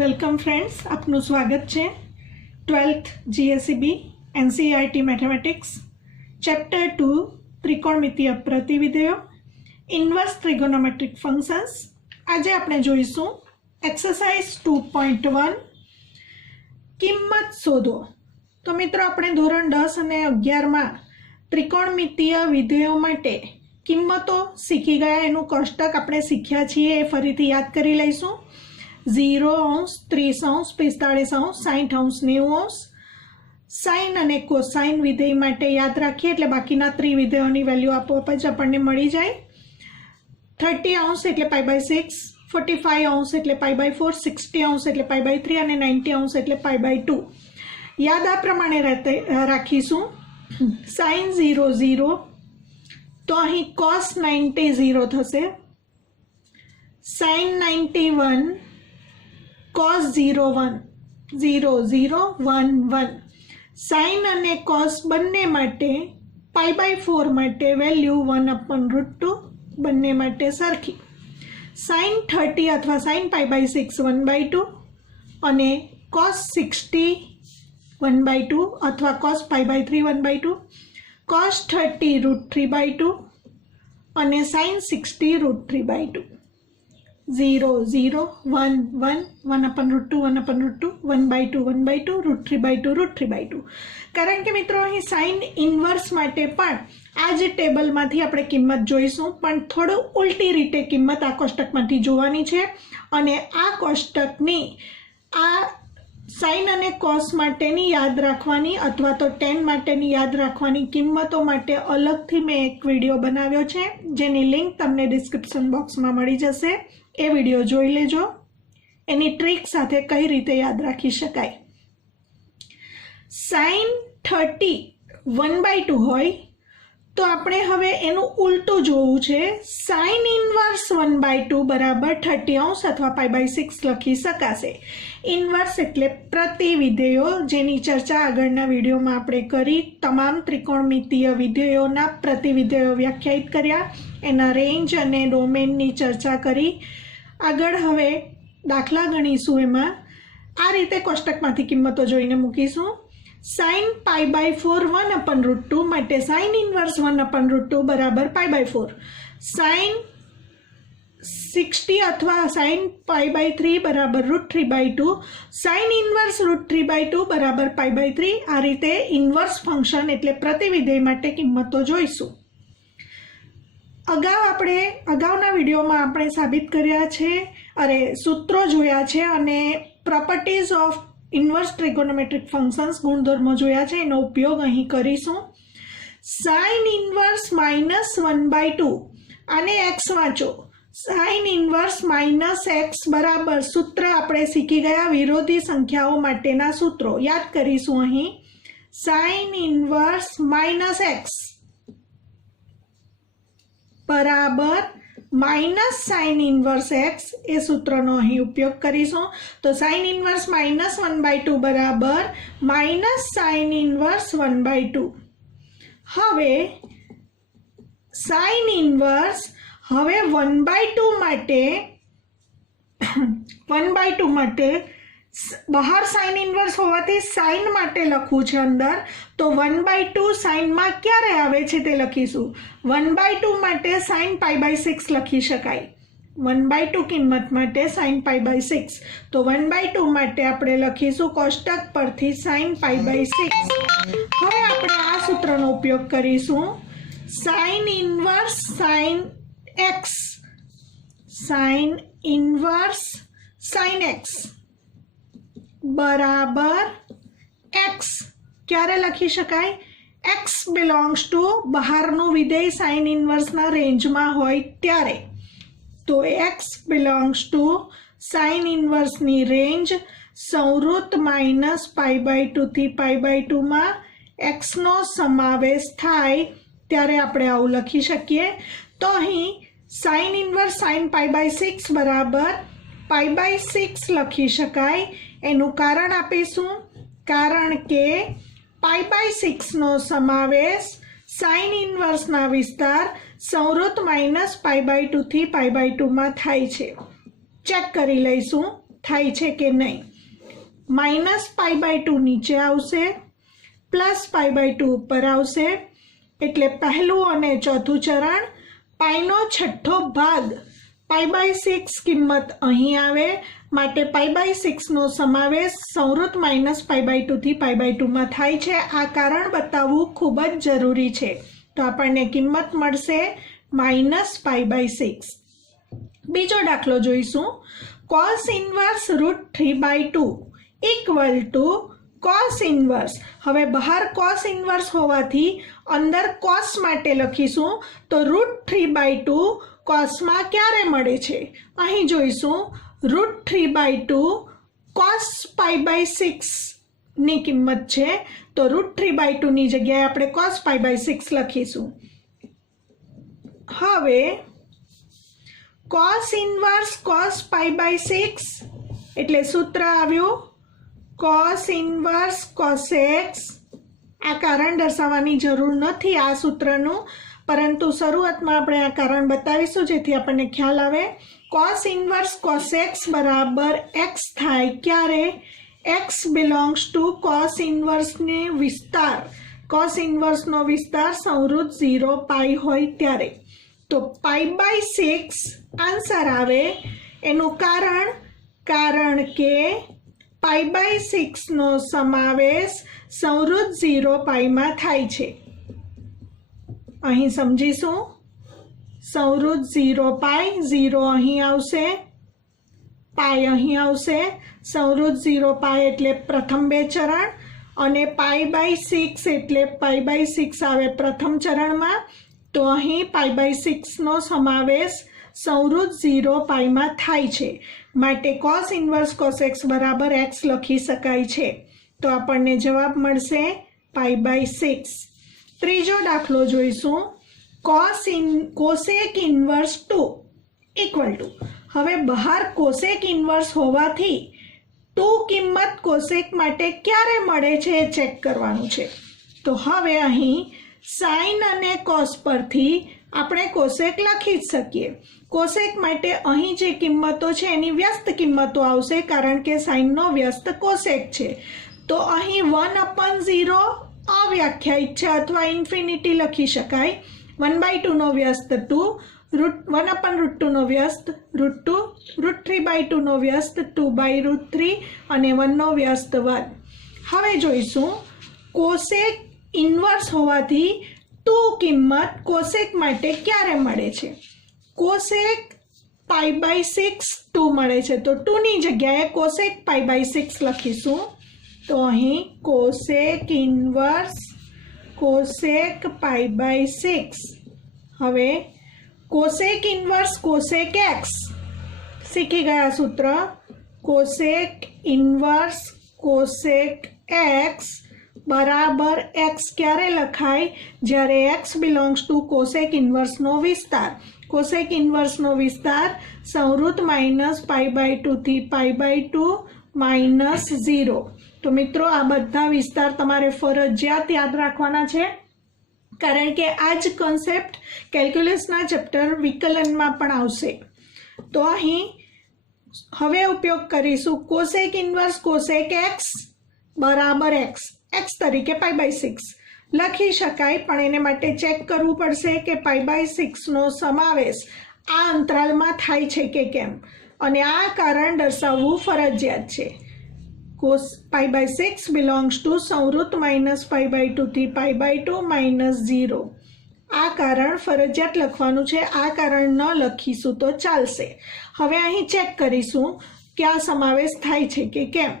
Welcome friends, આપનું સ્વાગત છે 12th GSEB NCERT mathematics chapter 2 ત્રિકોણમિતીય પ્રતિવિધેયો ઇન્વર્સ ટ્રિગોનોમેટ્રિક ફંક્શન્સ. આજે આપણે જોઈશું એક્સરસાઇઝ 2.1 કિંમત શોધો. તો મિત્રો, આપણે ધોરણ 10 અને 11માં ત્રિકોણમિતીય વિધેયો માટે કિંમતો શીખી ગયા. એનું કોષ્ટક આપણે શીખ્યા છીએ, એ ફરીથી યાદ કરી લઈશું. 0 અંશ, 30 અંશ, 45 અંશ, 60 અંશ, 90 અંશ. સાઇન અને કોસાઇન વિધેય માટે યાદ રાખીએ એટલે બાકીના ત્રિવિધેયોની વેલ્યુ આપોઆપ જ આપણને મળી જાય. 30 અંશ એટલે π/6, 45 અંશ એટલે π/4, 60 અંશ એટલે π/3 અને 90 અંશ એટલે π/2. યાદ આ પ્રમાણે રાખીશું. સાઇન 0 0 તો અહીં cos 90 0 થશે. Sine 91 cos 0 1 0 0 1 1. સાઇન અને કોસ બંને માટે π/4 માટે વેલ્યુ 1/√2 બંને માટે સરખી. સાઇન 30 અથવા સાઇન π/6 1/2 અને કોસ 60 1/2 અથવા કોસ π/3 1/2. કોસ 30 √3/2 અને સાઇન 60 √3/2. 0 0 1 1 1/√2 1/√2 1/2 1/2 √3/2 √3/2. કારણ કે મિત્રો, અહીં સાઇન ઇન્વર્સ માટે પણ આ જ ટેબલમાંથી આપણે કિંમત જોઈશું, પણ થોડું ઉલટી રીતે કિંમત આ કોષ્ટકમાંથી જોવાની છે. અને આ કોષ્ટકની આ સાઇન અને કોસ માટેની યાદ રાખવાની અથવા તો ટેન માટેની યાદ રાખવાની કિંમતો માટે અલગથી મેં એક વિડીયો બનાવ્યો છે, જેની લિંક તમને ડિસ્ક્રિપ્શન બોક્સમાં મળી જશે. એ વિડીયો જોઈ લેજો. એની ટ્રીક સાથે કઈ રીતે યાદ રાખી શકાય. સાઇન 30 1/2 હોય તો આપણે હવે એનું ઉલટું જોવું છે. સાઇન ઇન્વર્સ 1/2 બરાબર 30 અંશ અથવા π/6 લખી શકાશે. ઇન્વર્સ એટલે પ્રતિવિધેયો, જેની ચર્ચા આગળના વિડીયોમાં આપણે કરી. તમામ ત્રિકોણમિતીય વિધેયોના પ્રતિવિધેયો વ્યાખ્યાયિત કર્યા, એના રેન્જ અને ડોમેનની ચર્ચા કરી. આગળ હવે દાખલા ગણીશું. એમાં આ રીતે કોષ્ટકમાંથી કિંમતો જોઈને મૂકીશું. સાઇન π/4 1/√2 માટે સાઇન ઇન્વર્સ 1/√2 બરાબર π/4. સાઇન 60 અથવા સાઇન π/3 બરાબર √3/2. સાઇન ઇન્વર્સ √3/2 બરાબર π/3. આ રીતે ઇન્વર્સ ફંક્શન એટલે પ્રતિવિધેય માટે કિંમતો જોઈશું. અગાઉના વિડીયોમાં આપણે સાબિત કર્યા છે, સૂત્રો જોયા છે અને properties of inverse trigonometric functions ગુણધર્મો જોયા છે. એનો ઉપયોગ અહીં કરીશું. સાઇન ઇન્વર્સ -1/2 આને x વાંચો. સાઇન ઇન્વર્સ -x બરાબર સૂત્ર આપણે શીખી ગયા, વિરોધી સંખ્યાઓ માટેના સૂત્રો યાદ કરીશું. અહીં સાઇન ઇન્વર્સ -x બરાબર -sin ઇન્વર્સ x, એ સૂત્રનો અહીં ઉપયોગ કરીશું. તો સાઇન ઇન્વર્સ -1/2 બરાબર -sin ઇન્વર્સ 1/2. હવે સાઇન ઇન્વર્સ 1/2 માટે બહાર સાઇન ઇન્વર્સ હોવાથી સાઇન માટે લખવું છે અંદર. તો 1/2 સાઇનમાં ક્યારે આવે છે તે લખીશું. 1/2 માટે સાઇન π/6 લખી શકાય. 1/2 કિંમત માટે સાઇન π/6. તો 1/2 માટે આપણે લખીશું કોષ્ટક પરથી સાઇન π/6. હવે આપણે આ સૂત્રનો ઉપયોગ કરીશું. Sine inverse sine x, sine inverse sine x બરાબર x ક્યારે લખી શકાય? x બિલોંગ્સ ટુ બહારનું વિધેય સાઇન ઇન્વર્સના રેન્જમાં હોય ત્યારે. તો x બિલોંગ્સ ટુ સાઇન ઇન્વર્સની રેન્જ સંવૃત્ત -π/2 થી π/2 માં xનો સમાવેશ થાય ત્યારે આપણે આવું લખી શકીએ. તો અહીં સાઇન ઇન્વર્સ સાઇન π/6 બરાબર π/6 લખી શકાય. એનું કારણ આપીશું. કારણ કે π/6નો સમાવેશ સાઇન ઇન્વર્સના વિસ્તાર સંવૃત્ત -π/2 થી π/2 માં થાય છે. ચેક કરી લઈશું. થાય છે કે નહીં. -π/2 નીચે આવશે, +π/2 ઉપર આવશે, એટલે પહેલું અને ચોથું ચરણ, પાઈનો છઠ્ઠો ભાગ π/6 કિંમત અહીં આવે, માટે π/6 નો સમાવેશ સંવૃત -π/2 થી π/2 માં થાય છે. આ કારણ બતાવવું ખૂબ જ જરૂરી છે. તો આપણને કિંમત મળશે -π/6. બીજો દાખલો જોઈશું. cos inverse √3/2 equal to cos inverse. હવે બહાર cos ઇન્વર્સ હોવાથી અંદર cos માટે લખીશું, તો √3/2 cosમાં ક્યારે મળે છે? અહીં જોઈશું √3/2 cos π/6 ની કિંમત છે, તો √3/2 ની જગ્યાએ આપણે cos π/6 લખીશું. હવે cos ઇન્વર્સ cos π/6 એટલે સૂત્ર આવ્યું cos ઇન્વર્સ cosx. આ કારણ દર્શાવવાની જરૂર નથી આ સૂત્રનું, પરંતુ શરૂઆતમાં આપણે આ કારણ બતાવીશું જેથી આપણને ખ્યાલ આવે. cos ઇન્વર્સ cosx બરાબર x થાય ક્યારે? x બિલોંગ્સ ટુ cos ઇન્વર્સને વિસ્તાર, cos ઇન્વર્સનો વિસ્તાર સંવૃત 0π હોય ત્યારે. તો π/6 આન્સર આવે. એનું કારણ કે π/6 નો સમાવેશ સંવૃત 0π માં થાય છે. અહીં સમજીશું. સંવૃત 0π, 0 અહીં આવશે, પાઈ અહીં આવશે. સંવૃત 0π એટલે પ્રથમ બે ચરણ, અને π/6 એટલે π/6 આવે પ્રથમ ચરણમાં. તો અહીં π/6 નો સમાવેશ સંવૃત 0π માં થાય છે, માટે cos ઇન્વર્સ cosx બરાબર x લખી શકાય છે. તો આપણને જવાબ મળશે π/6. ત્રીજો દાખલો જોઈશું. cosec inverse 2 equal two. હવે બહાર cosec ઇન્વર્સ હોવાથી 2 કિંમત cosec માટે ક્યારે મળે છે એ ચેક કરવાનું છે. તો હવે અહીં sin અને cos પરથી આપણે cosec લખી જ શકીએ. cosec માટે અહીં જે કિંમતો છે એની વ્યસ્ત કિંમતો આવશે, કારણ કે sin નો વ્યસ્ત cosec છે. તો અહીં 1/0 અવ્યાખ્યાયિત છે અથવા ઇન્ફિનિટી લખી શકાય. 1/2 નો વ્યસ્ત 2, 1/√2 નો વ્યસ્ત √2, √3/2 નો વ્યસ્ત 2/√3 અને 1 નો વ્યસ્ત 1. હવે જોઈશું cosec ઇન્વર્સ હોવાથી 2 કિંમત cosec માટે ક્યારે મળે છે? cosec π/6 2 મળે છે, તો 2 ની જગ્યાએ cosec π/6 લખીશું. તો અહીં cosec ઇન્વર્સ cosec π/6. હવે cosec ઇન્વર્સ cosec x શીખી ગયા સૂત્ર. cosec ઇન્વર્સ cosec x બરાબર x ક્યારે લખાય? જ્યારે x બિલોંગ્સ ટુ cosec ઇન્વર્સનો વિસ્તાર. cosec ઇન્વર્સનો વિસ્તાર સંવૃત -π/2 થી π/2 -0. તો મિત્રો આ બધા વિસ્તાર તમારે ફરજિયાત યાદ રાખવાના છે, કારણ કે આ જ કોન્સેપ્ટ કેલ્ક્યુલસના ચેપ્ટર વિકલનમાં પણ આવશે. તો અહીં હવે ઉપયોગ કરીશું cosec ઇન્વર્સ cosec x બરાબર x તરીકે π/6 લખી શકાય, પણ એને માટે ચેક કરવું પડશે કે π/6 નો સમાવેશ આ અંતરાલમાં થાય છે કે કેમ, અને આ કારણ દર્શાવવું ફરજિયાત છે. cos π/6 બિલોંગ્સ ટુ સંવૃત -π/2 થી π/2 -0. આ કારણ ફરજિયાત લખવાનું છે. આ કારણ ન લખીશું તો ચાલશે. હવે અહીં ચેક કરીશું કે આ સમાવેશ થાય છે કે કેમ.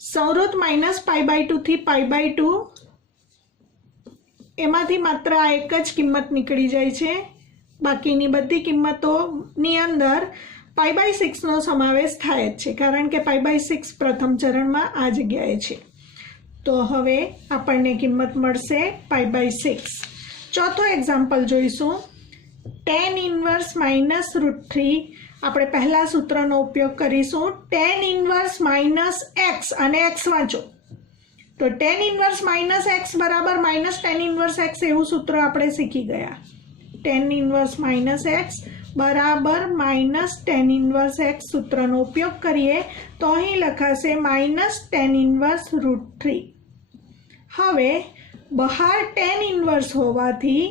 સંવૃત -π/2 થી π/2 એમાંથી માત્ર આ એક જ કિંમત નીકળી જાય છે. બાકીની બધી કિંમતોની અંદર π/6 નો સમાવેશ થાય જ છે, કારણ કે π/6 પ્રથમ ચરણમાં આ જગ્યાએ છે. તો હવે આપણને કિંમત મળશે π/6. ચોથો એક્ઝામ્પલ જોઈશું. tan inverse -√3. આપણે પહેલા સૂત્રનો ઉપયોગ કરીશું. tan ઇન્વર્સ -x અને x વાંચો. તો tan ઇન્વર્સ -x બરાબર -tan ઇન્વર્સ x એવું સૂત્ર આપણે શીખી ગયા. tan ઇન્વર્સ -x બરાબર માઇનસ ટેન ઇન્વર્સ એક્સ સૂત્રનો ઉપયોગ કરીએ તો અહીં લખાશે માઇનસ ટેન ઇન્વર્સ √3. હવે બહાર ટેન ઇન્વર્સ હોવાથી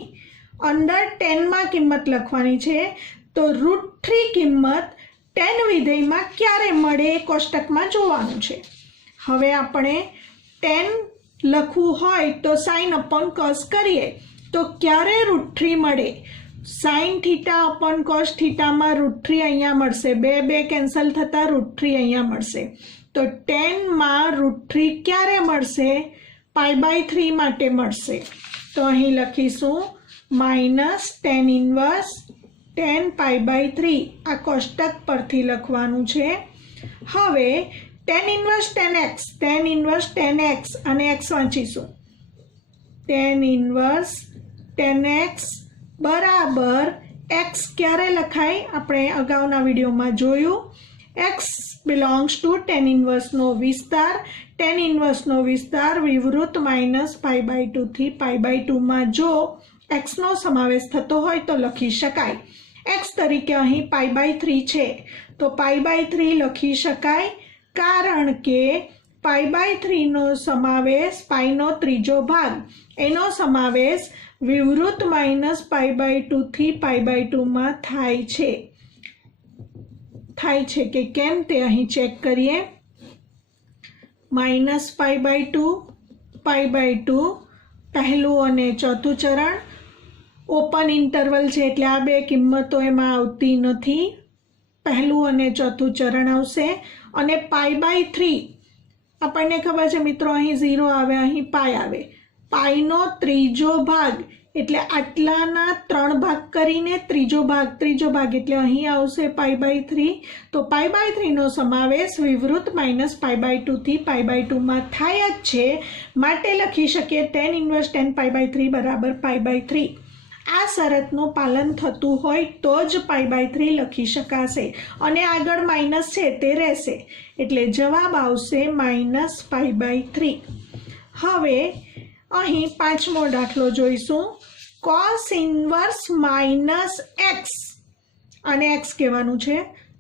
અંદર 10માં કિંમત લખવાની છે, તો √3 કિંમત 10 વિધેયમાં ક્યારે મળે એ કોષ્ટકમાં જોવાનું છે. હવે આપણે 10 લખવું હોય તો સાઇન અપોન કોસ કરીએ તો ક્યારે √3 મળે? સાઇન થીટા અપોન કોસ થીટામાં √3 અહીંયા મળશે, બે કેન્સલ થતાં √3 અહીંયા મળશે. તો 10માં √3 ક્યારે મળશે? π/3 માટે મળશે. તો અહીં લખીશું માઇનસ ટેન ઇન્વર્સ 10 π/3 આ કોષ્ટક પરથી લખવાનું છે. હવે ટેન ઇન્વર્સ 10x અને x વાંચીશું. ટેન ઇન્વર્સ 10x બરાબર x ક્યારે લખાય? આપણે અગાઉના વિડીયોમાં જોયું. x બિલોંગ્સ ટુ ટેન ઇન્વર્સનો વિસ્તાર. ટેન ઇન્વર્સનો વિસ્તાર વિવૃત માઇનસ π/2 થી π/2માં જો xનો સમાવેશ થતો હોય તો લખી શકાય. x તરીકે અહીં π/3 છે તો π/3 લખી શકાય, કારણ કે π/3નો સમાવેશ પાઈનો ત્રીજો ભાગ એનો સમાવેશ વિવૃત માઇનસ π/2 થી π/2માં થાય છે કે કેમ તે અહીં ચેક કરીએ. માઇનસ π/2 પહેલું અને ચોથું ચરણ ઓપન ઇન્ટરવલ છે એટલે આ બે કિંમતો એમાં આવતી નથી. પહેલું અને ચોથું ચરણ આવશે. અને π/3 આપણને ખબર છે મિત્રો, અહીં 0 આવે, અહીં પાઈ આવે. પાઈનો ત્રીજો ભાગ એટલે આટલાના 3 ભાગ કરીને ત્રીજો ભાગ એટલે અહીં આવશે π/3. તો π/3નો સમાવેશ વિવૃત માઇનસ π/2 થી π/2માં થાય જ છે, માટે લખી શકીએ ટેન ઇન્વર્સ 10 π/3 બરાબર π/3. આ શરતનું પાલન થતું હોય તો જ π/3 લખી શકાશે, અને આગળ માઇનસ છે તે રહેશે, એટલે જવાબ આવશે માઇનસ π/3. હવે અહીં પાંચમો દાખલો જોઈશું. cos ઇન્વર્સ માઇનસ એક્સ, અને એક્સ કહેવાનું છે.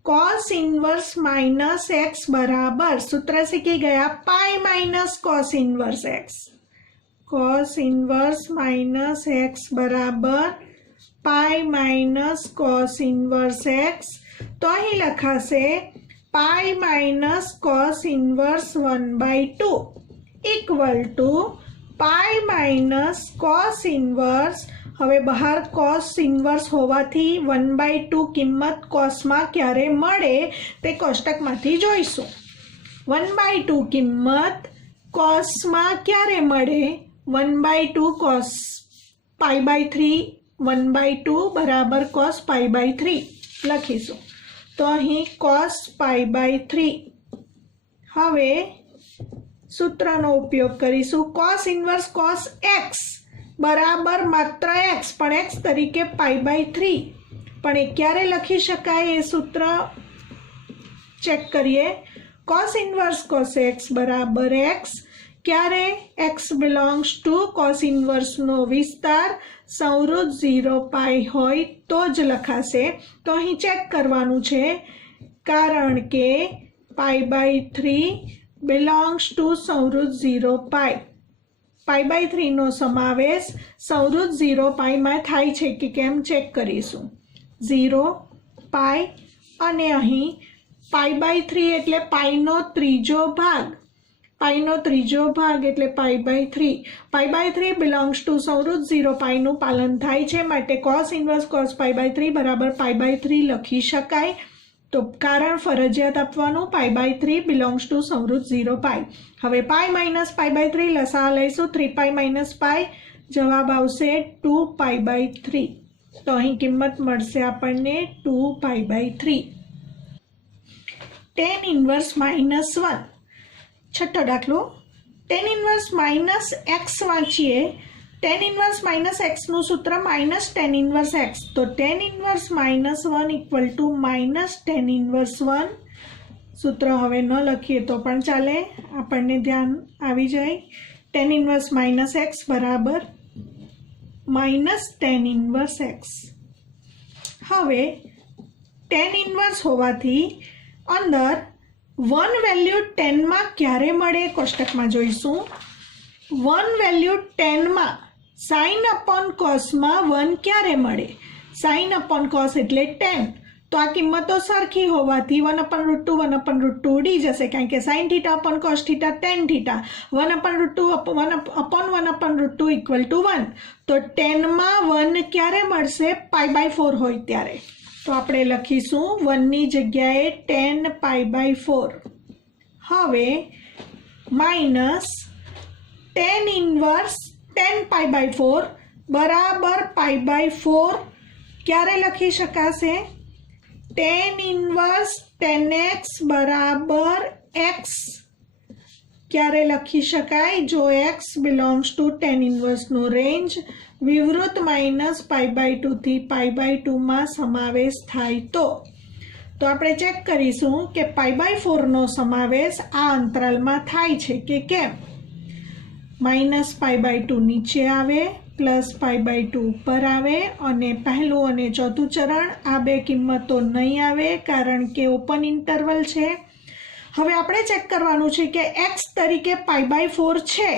cos ઇન્વર્સ માઇનસ એક્સ બરાબર, સૂત્ર શીખી ગયા, pi minus cos inverse x. cos inverse minus x બરાબર pi minus cos inverse x. તો અહીં લખાશે pi minus cos inverse 1/2 equal to pi minus cos inverse. હવે બહાર cos ઇન્વર્સ હોવાથી 1/2 કિંમત cosમાં ક્યારે મળે તે કોષ્ટકમાંથી જોઈશું. 1/2 કિંમત cosમાં ક્યારે મળે? 1/2 cos π/3 1/2 બરાબર cos π/3 લખીશું. તો અહીં cos π/3. હવે સૂત્રનો ઉપયોગ કરીશું. cos ઇન્વર્સ cos x બરાબર માત્ર x, પણ x તરીકે π/3. પણ એ ક્યારે લખી શકાય એ સૂત્ર ચેક કરીએ. cos ઇન્વર્સ cos x બરાબર x ક્યારે? x બિલોંગ્સ ટુ cos ઇન્વર્સનો વિસ્તાર સંવૃત 0π હોય તો જ લખાશે. તો અહીં ચેક કરવાનું છે, કારણ કે π/3 બિલોંગ્સ ટુ સંવૃત 0π. π/3નો સમાવેશ સંવૃત 0πમાં થાય છે કે કેમ ચેક કરીશું. 0π અને અહીં π/3 એટલે પાઈનો ત્રીજો ભાગ. એટલે π/3. π/3 બિલોંગ્સ ટુ સંવૃત 0πનું પાલન થાય છે, માટે cos ઇન્વર્સ cos π/3 બરાબર π/3 લખી શકાય. તો કારણ ફરજિયાત આપવાનું, π/3 બિલોંગ્સ ટુ સંવૃત 0π. હવે પાઈ માઇનસ π/3 લસા લઈશું. 3π માઇનસ પાઈ જવાબ આવશે 2π/3. તો અહીં કિંમત મળશે આપણને 2π/3. Tan inverse -1. છઠ્ઠો દાખલો. ટેન ઇન્વર્સ માઇનસ એક્સ વાંચીએ. ટેન ઇન્વર્સ માઇનસ એક્સનું સૂત્ર માઇનસ ટેન ઇન્વર્સ એક્સ. તો tan inverse -1 equal to minus tan inverse 1. સૂત્ર હવે ન લખીએ તો પણ ચાલે, આપણને ધ્યાન આવી જાય. ટેન ઇન્વર્સ માઇનસ એક્સ બરાબર માઇનસ ટેન ઇન્વર્સ એક્સ. હવે tan ઇન્વર્સ હોવાથી અંદર 1 વેલ્યુ 10 માં ક્યારે મળે કોષ્ટકમાં જોઈશું. 1 વેલ્યુ 10 માં sin upon cos માં 1 ક્યારે મળે? sin upon cos એટલે 10. તો આ કિંમતો સરખી હોવાથી 1/√2 1/√2 ઉડી જશે, કારણ કે sin θ upon cos θ tan θ 1/√2 1/√2 equal to 1. તો 10 માં 1 ક્યારે મળશે? π/4 હોય ત્યારે. તો આપણે લખીશું 1 ની જગ્યાએ 10 π/4. હવે માઇનસ tan ઇન્વર્સ 10 π/4 બરાબર π/4 ક્યારે લખી શકાશે? tan ઇન્વર્સ 10x બરાબર x ક્યારે લખી શકાય? જો x બિલોંગ્સ ટુ tan ઇન્વર્સનો રેન્જ વિવૃત માઇનસ π/2 થી π/2 માં સમાવેશ થાય તો આપણે ચેક કરીશું કે π/4નો સમાવેશ આ અંતરાલમાં થાય છે કે કેમ. માઇનસ π/2 નીચે આવે, પ્લસ π/2 ઉપર આવે, અને પહેલું અને ચોથું ચરણ આ બે કિંમતો નહીં આવે કારણ કે ઓપન ઇન્ટરવલ છે. હવે આપણે ચેક કરવાનું છે કે x તરીકે π/4 છે,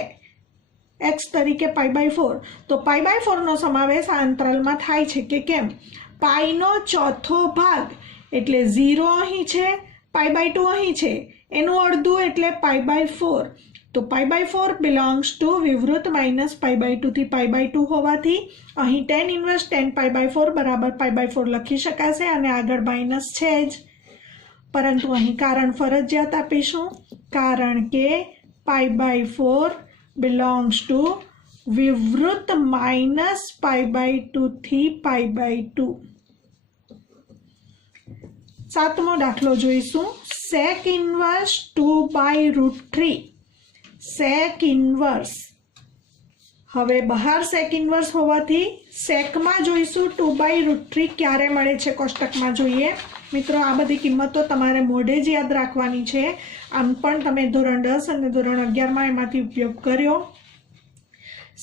x તરીકે π/4. તો π/4નો સમાવેશ આ અંતરાલમાં થાય છે કે કેમ. પાઈનો ચોથો ભાગ એટલે 0 અહીં છે, π/2 અહીં છે, એનું અડધું એટલે π/4. તો π/4 બિલોંગ્સ ટુ વિવૃત માઇનસ π/2 થી π/2 હોવાથી અહીં tan ઇન્વર્સ 10 π/4 બરાબર π/4 લખી શકાશે, અને આગળ માઇનસ છે જ, પરંતુ અહીં કારણ ફરજિયાત આપીશું કારણ કે π/4 બિલોંગ્સ ટુ વિવૃત માઇનસ π/2 થી π/2. 7મો દાખલો જોઈશું. sec inverse 2/√3. sec ઇન્વર્સ, હવે બહાર sec ઇન્વર્સ હોવાથી secમાં જોઈશું 2/√3 ક્યારે મળે છે કોષ્ટકમાં જોઈએ. મિત્રો આ બધી કિંમતો તમારે મોઢે જ યાદ રાખવાની છે, આમ પણ તમે ધોરણ 10 અને ધોરણ 11માં એમાંથી ઉપયોગ કર્યો.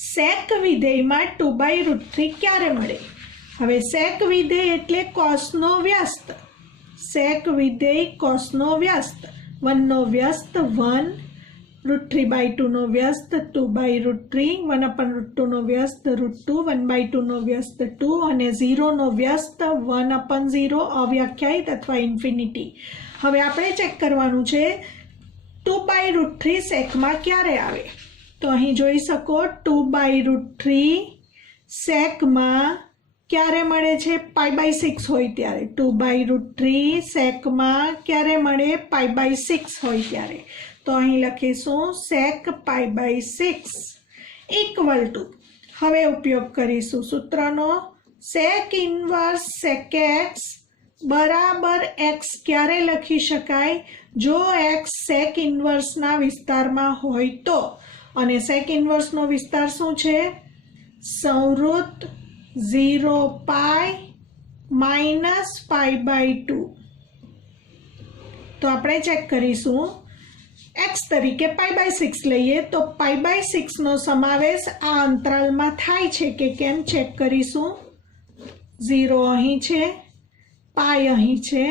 sec વિધેયમાં 2/√3 ક્યારે મળે? હવે sec વિધેય એટલે cosનો વ્યસ્ત. sec વિધેય cosનો વ્યસ્ત, 1નો વ્યસ્ત 1, √3/2 નો વ્યસ્ત 2/√3, 1/√2 નો વ્યસ્ત √2, 1/2 નો વ્યસ્ત 2 અને 0 નો વ્યસ્ત 1/0 અવ્યાખ્યાયિત અથવા ઇન્ફિનિટી. હવે આપણે ચેક કરવાનું છે 2/√3 secમાં ક્યારે આવે. તો અહીં જોઈ શકો 2/√3 secમાં ક્યારે મળે છે? π/6 હોય ત્યારે. 2/√3 secમાં ક્યારે મળે? π/6 હોય ત્યારે. તો અહીં લખીશું sec π/6 ઇક્વલ ટુ, હવે ઉપયોગ કરીશું સૂત્રનો, sec ઇન્વર્સ sec x બરાબર x ક્યારે લખી શકાય? જો x sec ઇન્વર્સના વિસ્તારમાં હોય તો. અને sec ઇન્વર્સનો વિસ્તાર શું છે? સંવૃત્ત 0π - π/2. તો આપણે ચેક કરીશું. x તરીકે π/6 લઈએ તો π/6 નો સમાવેશ આ અંતરાલમાં થાય છે કે કેમ ચેક કરીશું. 0 અહીં છે, π અહીં છે,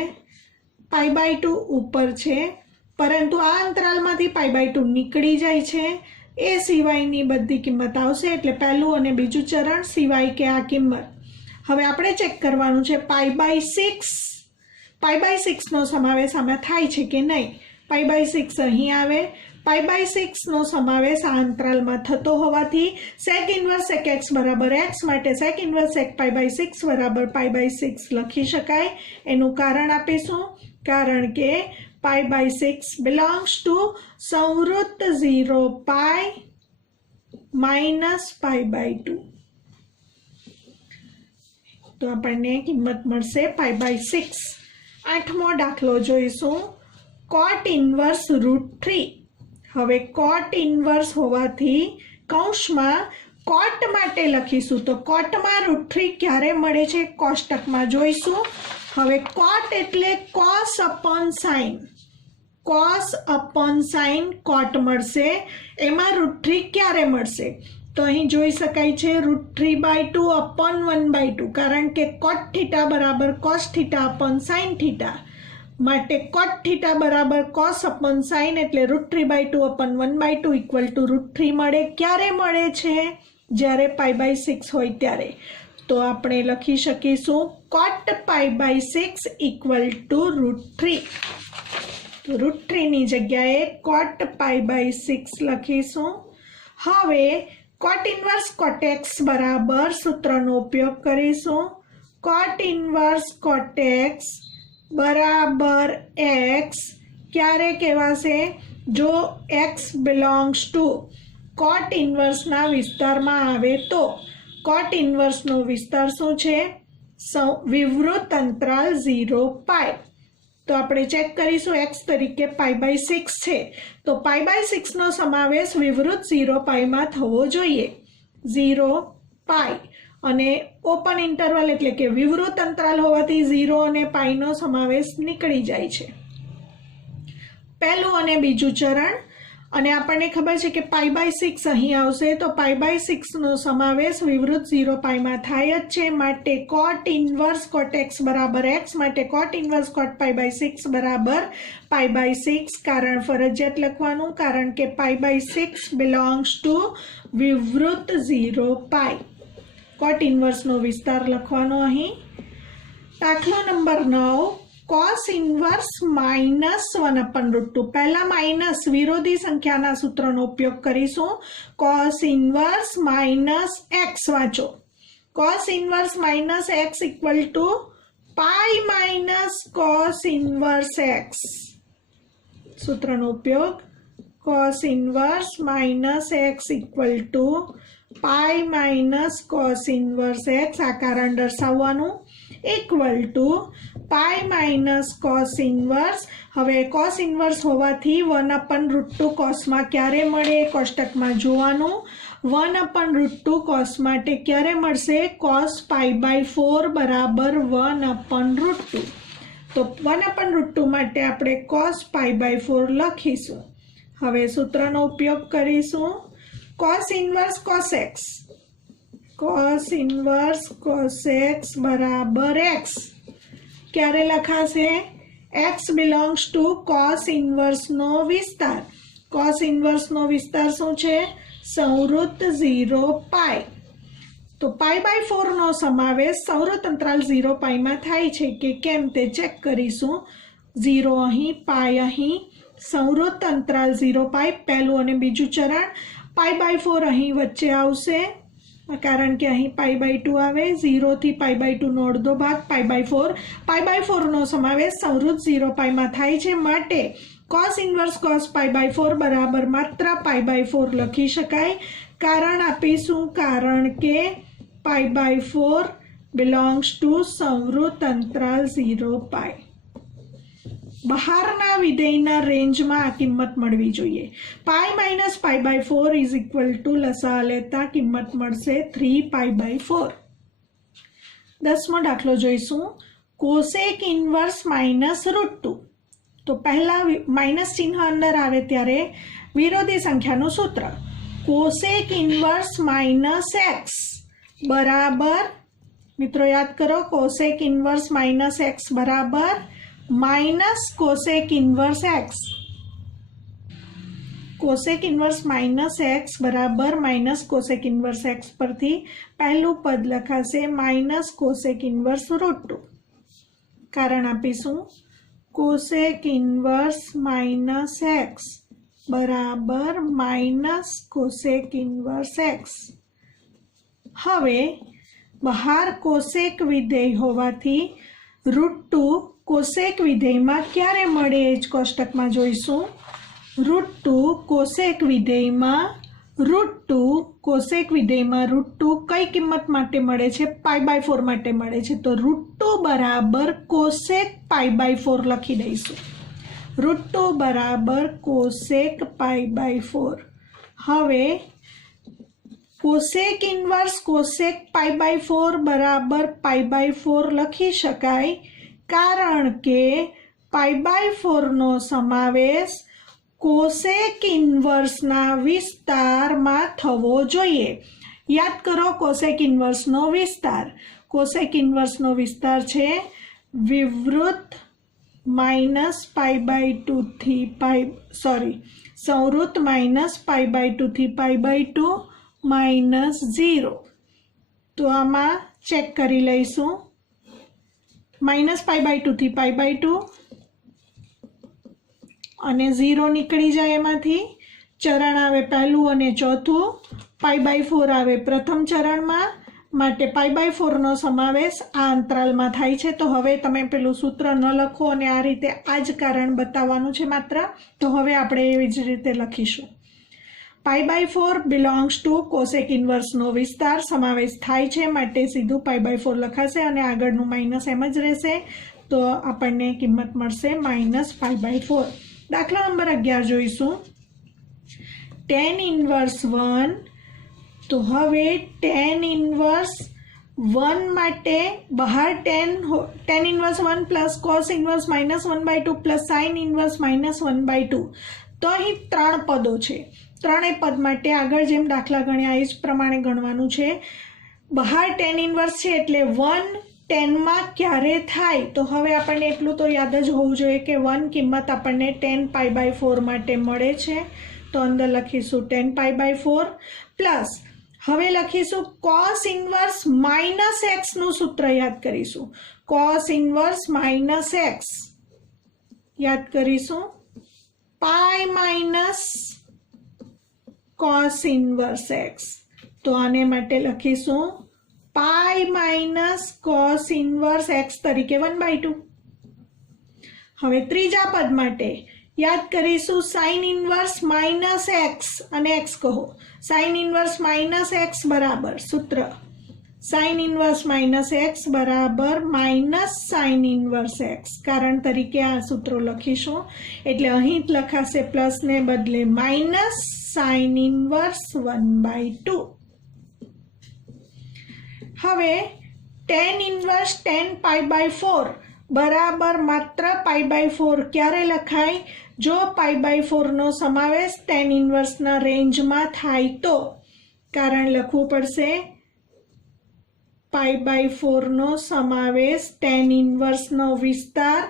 π/2 ઉપર છે, પરંતુ આ અંતરાલમાંથી π/2 નીકળી જાય છે. એ સિવાયની બધી કિંમત આવશે, એટલે પહેલું અને બીજું ચરણ સિવાય કે આ કિંમત. હવે આપણે ચેક કરવાનું છે π/6 નો સમાવેશ આમાં થાય છે કે નહીં. π/6 અહીં આવે, π/6 નો સમાવેશ આ અંતરાલમાં થતો હોવાથી sec ઇન્વર્સ sec x બરાબર x માટે sec ઇન્વર્સ sec π/6 બરાબર π/6 લખી શકાય. એનું કારણ આપીશું કારણ કે π/6 belongs to સંવૃત્ત 0π - π/2. તો આપણને કિંમત મળશે π/6. 8મો દાખલો જોઈશું. cot inverse √3. હવે cot ઇન્વર્સ હોવાથી કૌંસમાં cot માટે લખીશું, તો cotમાં √3 ક્યારે મળે છે કોષ્ટકમાં જોઈશું. હવે cot એટલે cos upon sin. cos upon sin cot મળશે, એમાં √3 ક્યારે મળશે? तो અહીં જોઈ શકાય છે √3/2 upon 1/2, કારણ કે cot θ બરાબર cos θ upon sin θ માટે cot θ બરાબર cos upon sin એટલે √3/2 upon 1/2 ઇક્વલ ટુ √3 મળે. ક્યારે મળે છે? જ્યારે π/6 હોય ત્યારે. તો આપણે લખી શકીશું cot π/6 ઇક્વલ ટુ √3. √3 ની જગ્યાએ cot π/6 લખીશું. હવે cot ઇન્વર્સ cot x બરાબર સૂત્રનો ઉપયોગ કરીશું. cot ઇન્વર્સ cot x બરાબર x ક્યારે કહેવાશે? જો x બિલોંગ્સ ટુ cot ઇન્વર્સના વિસ્તારમાં આવે તો. cot ઇન્વર્સનો વિસ્તાર શું છે? વિવૃત અંતરાલ 0π. તો આપણે ચેક કરીશું x તરીકે π/6 છે તો π/6 નો સમાવેશ વિવૃત 0π માં થવો જોઈએ. 0π અને ઓપન ઇન્ટરવલ એટલે કે વિવૃત અંતરાલ હોવાથી 0 અને π નો સમાવેશ નીકળી જાય છે. પહેલું અને બીજું ચરણ. અને આપણને ખબર છે કે π/6 અહીં આવશે તો π/6 નો સમાવેશ વિવૃત 0π માં થાય જ છે. માટે cot ઇન્વર્સ cot x બરાબર x માટે cot ઇન્વર્સ cot π/6 બરાબર π/6. કારણ ફરજિયાત લખવાનું, કારણ કે π/6 બિલોંગ્સ ટુ વિવૃત 0π. cot ઇન્વર્સનો વિસ્તાર લખવાનો અહીં. દાખલો નંબર 9 cos ઇન્વર્સ -1/√2. પહેલા માઇનસ વિરોધી સંખ્યાના સૂત્રનો ઉપયોગ કરીશું. cos ઇન્વર્સ -x વાંચો. cos inverse -x equal to π - cos inverse x. સૂત્રનો ઉપયોગ. cos inverse -x equal to π - cos inverse x. આ કારણ દર્શાવવાનું. Equal to π - cos inverse. હવે cos ઇન્વર્સ હોવાથી 1/√2 cosમાં ક્યારે મળે? કોષ્ટકમાં જોવાનું. 1/√2 cos માટે ક્યારે મળશે? cos π/4 બરાબર 1/√2. તો 1/√2 માટે આપણે cos π/4 લખીશું. હવે સૂત્રનો ઉપયોગ કરીશું. cos inverse cos x. cos inverse cos x બરાબર x. ક્યારે લખાશે? x બિલોંગ્સ ટુ cos ઇન્વર્સનો વિસ્તાર. cos ઇન્વર્સનો વિસ્તાર શું છે? સંવૃત્ત 0π. તો π/4 નો સમાવેશ સંવૃત્ત અંતરાલ 0π માં થાય છે કે કેમ તે ચેક કરીશું. 0 અહીં, π અહીં, સંવૃત્ત અંતરાલ 0π. પહેલું અને બીજું ચરણ. π/4 અહીં વચ્ચે આવશે કારણ કે અહીં π/2 આવે. 0 થી π/2 નો અડધો ભાગ π/4. π/4 નો સમાવેશ સંવૃત્ત 0π માં થાય છે. માટે cos ઇન્વર્સ cos π/4 બરાબર માત્ર π/4 લખી શકાય. કારણ આપીશું, કારણ કે π/4 બિલોંગ્સ ટુ સંવૃત્ત અંતરાલ 0π. બહારના વિધેયના રેન્જમાં આ કિંમત મળવી જોઈએ. π - π/4 ઇઝ ઇક્વલ ટુ લસા લેતા કિંમત મળશે 3π/4. 10મો દાખલો જોઈશું. Cosec inverse -√2. તો પહેલા માઇનસ ચિહ્ન અંદર આવે ત્યારે વિરોધી સંખ્યાનું સૂત્ર. કોસેક ઇન્વર્સ -x બરાબર, મિત્રો યાદ કરો, કોસેક ઇન્વર્સ -x બરાબર minus cosec inverse x. Cosec inverse -x બરાબર માઇનસ કોસેક ઇન્વર્સ x પરથી પહેલું પદ લખાશે માઇનસ કોસેક ઇન્વર્સ √2. કારણ આપીશું. કોસેક ઇન્વર્સ -x બરાબર માઇનસ કોસેક ઇન્વર્સ x. હવે બહાર કોસેક વિધેય હોવાથી √2 કોસેક વિધેયમાં ક્યારે મળે એ જ કોષ્ટકમાં જોઈશું. √2 કોસેક વિધેયમાં √2 કઈ કિંમત માટે મળે છે? π/4 માટે મળે છે. તો √2 બરાબર કોસેક π/4 લખી દઈશું. √2 બરાબર કોસેક π/4. હવે કોસેક ઇન્વર્સ કોસેક π/4 બરાબર π/4 લખી શકાય, કારણ કે π/4 નો સમાવેશ કોસેક ઇન્વર્સના વિસ્તારમાં થવો જોઈએ. યાદ કરો કોસેક ઇન્વર્સનો વિસ્તાર. કોસેક ઇન્વર્સનો વિસ્તાર છે વિવૃત -π/2 થી સંવૃત -π/2 થી π/2 -0. તો આમાં ચેક કરી લઈશું. -π/2 થી π/2 અને 0 નીકળી જાય એમાંથી. ચરણ આવે પહેલું અને ચોથું. π/4 આવે પ્રથમ ચરણમાં, માટે π/4 નો સમાવેશ આ અંતરાલમાં થાય છે. તો હવે તમે પેલું સૂત્ર ન લખો અને આ રીતે આ જ કારણ બતાવવાનું છે માત્ર. તો હવે આપણે એવી જ રીતે લખીશું. π/4 બિલોંગ્સ ટુ કોસેક ઇન્વર્સનો વિસ્તાર સમાવેશ થાય છે, માટે સીધું π/4 લખાશે અને આગળનું માઇનસ એમ જ રહેશે. તો આપણને કિંમત મળશે -π/4. દાખલા નંબર 11 જોઈશું. tan inverse 1. તો હવે tan ઇન્વર્સ 1 માટે બહાર tan inverse 1 plus cos inverse -1/2 plus sin inverse -1/2. તો અહીં 3 પદો છે. ત્રણેય પદ માટે આગળ જેમ દાખલા ગણ્યા એ જ પ્રમાણે ગણવાનું છે. બહાર tan ઇન્વર્સ છે એટલે 1 10 ક્યારે થાય? તો હવે આપણને એટલું તો યાદ જ હોવું જોઈએ કે 1 કિંમત આપણને tan π/4 માટે મળે છે. તો અંદર લખીશું tan π/4 પ્લસ હવે લખીશું cos ઇન્વર્સ -x નું સૂત્ર યાદ કરીશું. cos ઇન્વર્સ -x યાદ કરીશું. પાઈ માઇનસ cos ઇન્વર્સ x. તો આને માટે લખીશું પાઈ માઇનસ cos ઇન્વર્સ x તરીકે 1/2. હવે ત્રીજા પદ માટે યાદ કરીશું sin ઇન્વર્સ -x અને x કહો. sin ઇન્વર્સ -x બરાબર સૂત્ર sin ઇન્વર્સ -x બરાબર -sin ઇન્વર્સ x. કારણ તરીકે આ સૂત્રો લખીશું એટલે અહીં જ લખાશે પ્લસ ને બદલે માઇનસ sin ઇન્વર્સ 1/2. હવે tan ઇન્વર્સ tan π/4 બરાબર માત્ર π/4 ક્યારે લખાય? જો π/4 નો સમાવેશ tan ઇન્વર્સના રેન્જમાં થાય તો. કારણ લખવું પડશે π/4 નો સમાવેશ tan ઇન્વર્સનો વિસ્તાર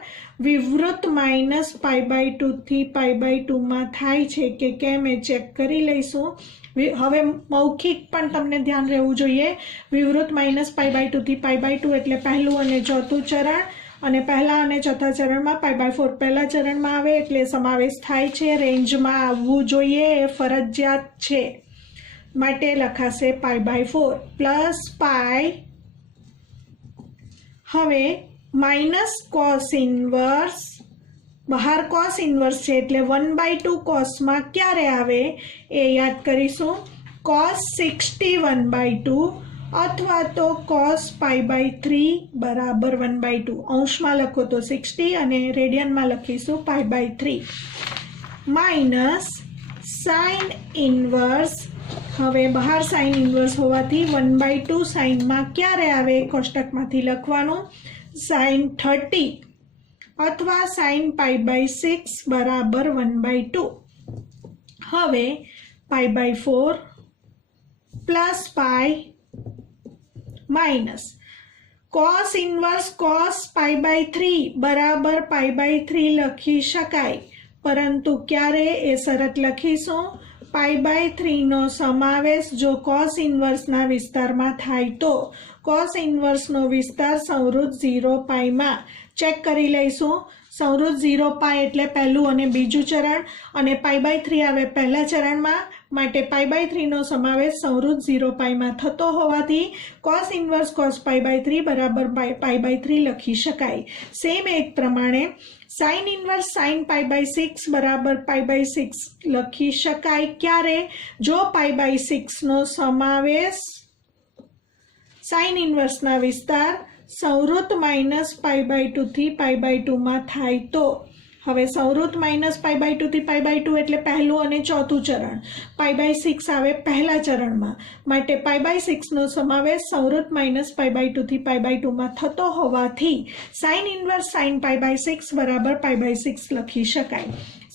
વિવૃત -π/2 થી π/2 માં થાય છે કે કેમ એ ચેક કરી લઈશું. હવે મૌખિક પણ તમને ધ્યાન રહેવું જોઈએ. વિવૃત -π/2 થી π/2 એટલે પહેલું અને ચોથું ચરણ, અને પહેલા અને ચોથા ચરણમાં π/4 પહેલા ચરણમાં આવે એટલે સમાવેશ થાય છે. રેન્જમાં આવવું જોઈએ એ ફરજિયાત છે, માટે લખાશે π/4 પ્લસ પાઈ. હવે માઇનસ cos ઇન્વર્સ, બહાર cos ઇન્વર્સ છે એટલે 1/2 cosમાં ક્યારે આવે એ યાદ કરીશું. cos 60 અથવા તો cos π/3 બરાબર 1/2. અંશમાં લખો તો 60 અને રેડિયનમાં લખીશું π/3 માઇનસ sin ઇન્વર્સ. હવે બહાર sin ઇન્વર્સ હોવાથી 1/2 સાઇનમાં ક્યારે આવે કોષ્ટકમાંથી લખવાનું sin 30 અથવા sin π/6 બરાબર 1/2. હવે π/4 plus pi minus cos inverse cos π/3 બરાબર π/3 લખી શકાય, પરંતુ ક્યારે એ શરત લખીશું π/3 નો સમાવેશ જો cos ઇન્વર્સના વિસ્તારમાં થાય તો. cos ઇન્વર્સનો વિસ્તાર સંવૃત 0π માં ચેક કરી લઈશું. સંવૃત 0π એટલે પહેલું અને બીજું ચરણ, અને π/3 આવે પહેલા ચરણમાં, માટે π/3 નો સમાવેશ સંવૃત 0π માં થતો હોવાથી cos ઇન્વર્સ cos π/3 બરાબર π/3 લખી શકાય. સેમ એક પ્રમાણે sin ઇન્વર્સ sin π/6 બરાબર π/6 લખી શકાય. ક્યારે? જો π/6 નો સમાવેશ sin ઇન્વર્સના વિસ્તાર સંવૃત -π/2 થી π/2 માં થાય તો. હવે સંવૃત -π/2 થી π/2 એટલે પહેલું અને ચોથું ચરણ. π/6 આવે પહેલા ચરણમાં, માટે π/6 નો સમાવેશ સંવૃત -π/2 થી π/2 માં થતો હોવાથી sin ઇન્વર્સ sin π/6 બરાબર π/6 લખી શકાય.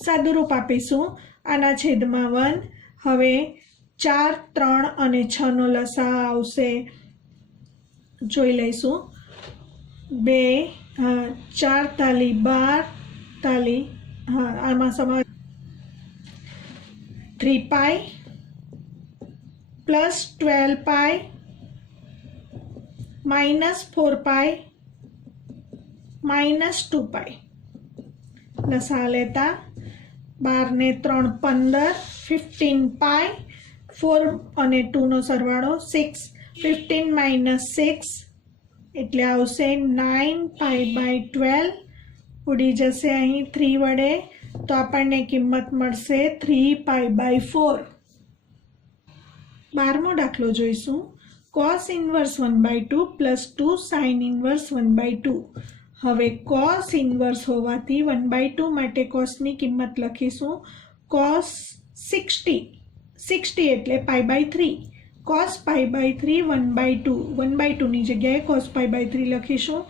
સાદુરૂપ આપીશું આના છેદમાં 1. હવે 4, 3 અને 6 નો લસા આવશે, જોઈ લઈશું. 2 4 તાલી 12 તાલી, આમાં સમા 3 pi plus 12 pi minus 4 pi minus 2 પાઈ. લસા લેતા 12 ને 3 15, 15 પાઈ, 4 અને 2 નો સરવાળો 6, 15 માઇનસ 6 એટલે આવશે 9 પાઈ બાય 12. ઉડી જશે અહીં 3 વડે, તો આપણને કિંમત મળશે 3 પાઈ બાય 4. 12મો દાખલો જોઈશું. cos inverse 1/2 plus 2 sin inverse 1/2. હવે cos ઇન્વર્સ હોવાથી 1/2 માટે cosની કિંમત લખીશું cos 60 એટલે pi by 3. cos pi by 3 1/2, 1/2 ની જગ્યાએ cos પાઈ બાય 3 લખીશું.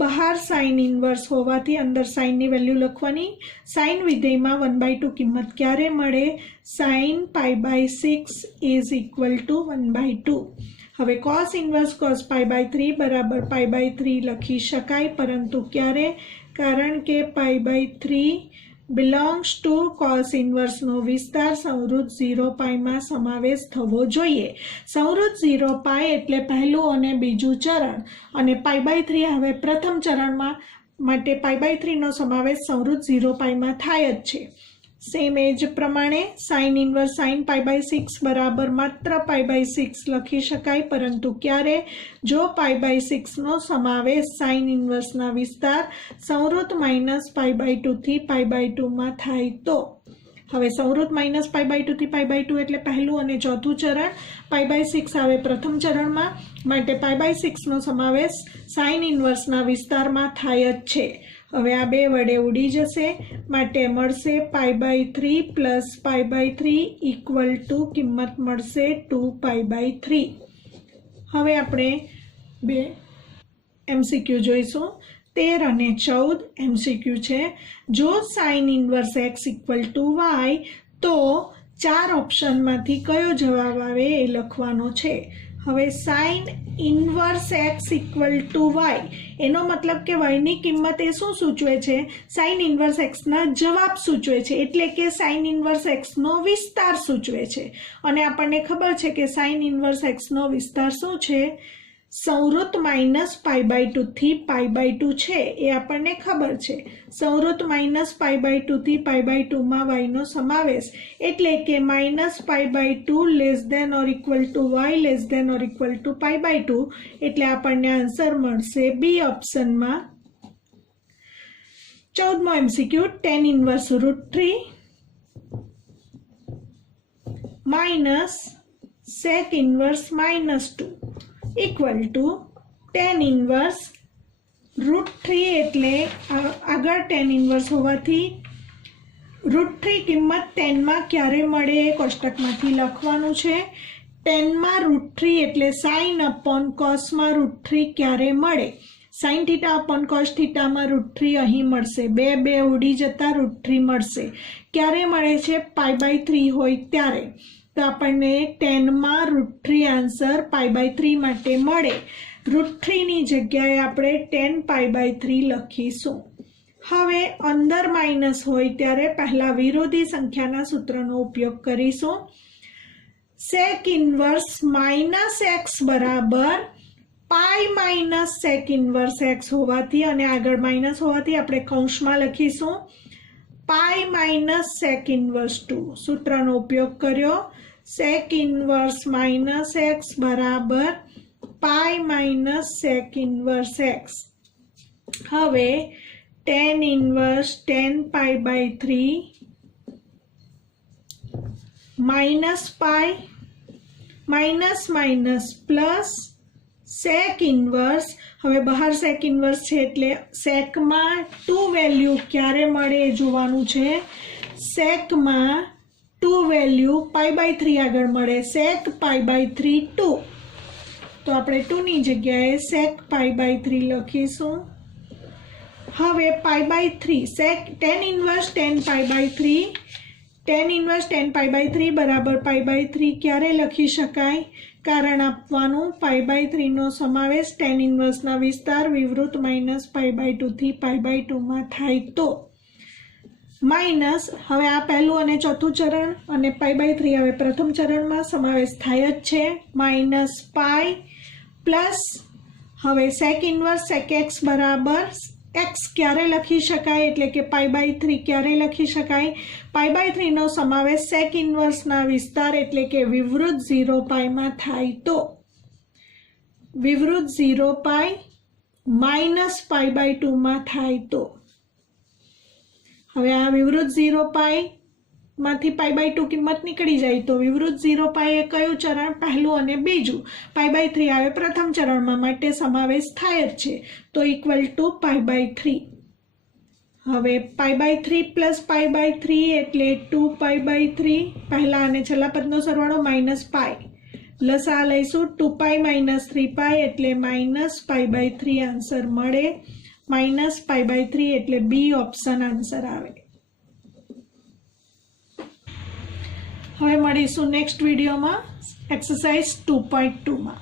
બહાર sin ઇન્વર્સ હોવાથી અંદર સાઇનની વેલ્યુ લખવાની. સાઇન વિધેયમાં 1/2 કિંમત ક્યારે મળે? sin pi by 6 is equal to 1/2. હવે cos inverse cos pi by 3 બરાબર પાઈ બાય 3 લખી શકાય, પરંતુ ક્યારે? કારણ કે pi by 3 belongs to cos ઇન્વર્સનો વિસ્તાર સંવૃત્ત 0 પાઈમાં સમાવેશ થવો જોઈએ. સંવૃત્ત 0 પાઈ એટલે પહેલું અને બીજું ચરણ, અને પાઈ બાય 3 હવે પ્રથમ ચરણમાં માટે પાઈ બાય 3નો સમાવેશ સંવૃત્ત 0 પાઈમાં થાય જ છે. સેમ એ જ પ્રમાણે sine inverse sine pi by 6 બરાબર માત્ર પાઈ બાય 6 લખી શકાય, પરંતુ ક્યારે? જો પાઈ બાય 6નો સમાવેશ સાઇન ઇન્વર્સના વિસ્તાર સંવૃત્ત માઇનસ પાઈ બાય 2 થી પાઈ બાય 2માં થાય તો. હવે સંવૃત્ત માઇનસ પાઈ બાય 2 થી પાઈ બાય 2 એટલે પહેલું અને ચોથું ચરણ. પાઈ બાય 6 આવે પ્રથમ ચરણમાં, માટે પાઈ બાય 6નો સમાવેશ સાઇન ઇન્વર્સના વિસ્તારમાં થાય જ છે. હવે આ 2 વડે ઉડી જશે, માટે મળશે pi by 3 plus pi by 3 equal to કિંમત મળશે 2 પાઈ બાય 3. હવે આપણે 2 MCQ જોઈશું. 13 અને 14 MCQ છે. જો sine inverse x equal to y, તો 4 ઓપ્શનમાંથી કયો જવાબ આવે એ લખવાનો છે. હવે sine inverse x equal to y, એનો મતલબ કે y ની કિંમત એ શું સૂચવે છે? સાઇન ઇન્વર્સ x ના જવાબ સૂચવે છે, એટલે કે સાઇન ઇન્વર્સ x નો વિસ્તાર સૂચવે છે. અને આપણને ખબર છે કે સાઇન ઇન્વર્સ x નો વિસ્તાર શું છે? સંવૃત્ત માઇનસ પાઈ બાય 2 થી પાઈ બાય 2 છે, એ આપણને ખબર છે. સંવૃત્ત માઇનસ પાઈ બાય 2 થી પાઈ બાય 2માં y નો સમાવેશ, એટલે કે minus pi by 2 less than or equal to y less than or equal to pi by 2, એટલે આપણને આન્સર મળશે બી ઓપ્શનમાં. 14મો MCQ. tan inverse √3 minus sec inverse -2 equal to tan inverse √3 એટલે આગળ tan ઇન્વર્સ હોવાથી √3 કિંમત 10માં ક્યારે મળે એ કોષ્ટકમાંથી લખવાનું છે. 10માં √3 એટલે સાઇન અપોન કોસમાં √3 ક્યારે મળે? સાઇન થીટા અપોન કોસ થીટામાં √3 અહીં મળશે, 2 ઉડી જતા √3 મળશે. ક્યારે મળે છે? પાઈ બાય 3 હોય ત્યારે. તો આપણને 10માં √3 આન્સર પાઈ બાય 3 માટે મળે. √3ની જગ્યાએ આપણે 10 પાઈ બાય 3 લખીશું. હવે અંદર માઇનસ હોય ત્યારે પહેલા વિરોધી સંખ્યાના સૂત્રનો ઉપયોગ કરીશું. sec ઇન્વર્સ -x બરાબર pi minus sec inverse x હોવાથી અને આગળ માઇનસ હોવાથી આપણે કૌંસમાં લખીશું પાઈ માઇનસ sec ઇન્વર્સ 2. સૂત્રનો ઉપયોગ કર્યો. sec ઇન્વર્સ -x બરાબર pi minus sec inverse x. હવે tan inverse 10 pi by 3 minus pi minus plus sec inverse. હવે બહાર sec ઇન્વર્સ છે એટલે secમાં 2 વેલ્યુ ક્યારે મળે એ જોવાનું છે. secમાં 2 વેલ્યુ પાઈ બાય 3 આગળ મળે, sec પાઈ બાય 3 2. તો આપણે 2ની જગ્યાએ sec પાઈ બાય 3 લખીશું. હવે π/3 tan inverse tan π/3 tan inverse tan π/3 બરાબર π/3 ક્યારે લખી શકાય? કારણ આપવાનું π/3 નો સમાવેશ tan ઇન્વર્સના વિસ્તાર વિવૃત માઇનસ π/2 થી π/2 માં થાય તો માઇનસ હવે આ પહેલું અને ચોથું ચરણ અને π/3 હવે પ્રથમ ચરણમાં સમાવેશ થાય જ છે માઇનસ પાઈ પ્લસ હવે sec ઇન્વર્સ sec x બરાબર x ક્યારે લખી શકાય એટલે કે π/3 ક્યારે લખી શકાય? π/3 નો સમાવેશ sec ઇન્વર્સના વિસ્તાર એટલે કે વિવૃત 0π માં થાય તો વિવૃત 0π માઇનસ π/2 માં થાય તો હવે આ વિવૃત 0π માંથી π/2 કિંમત નીકળી જાય તો વિવૃત 0π એ કયું ચરણ? પહેલું અને બીજું. π/3 આવે પ્રથમ ચરણમાં માટે સમાવેશ થાય જ છે તો ઇક્વલ ટુ π/3. હવે π/3 પ્લસ π/3 એટલે 2π/3 પહેલા અને છેલ્લા પદનો સરવાળો માઇનસ પાઈ લસા લઈશું 2π માઇનસ 3π એટલે માઇનસ π/3 આન્સર મળે. માઇનસ π/3 એટલે બી ઓપ્શન આન્સર આવે. હવે મળીશું નેક્સ્ટ વિડીયોમાં એક્સરસાઇઝ 2.2 માં.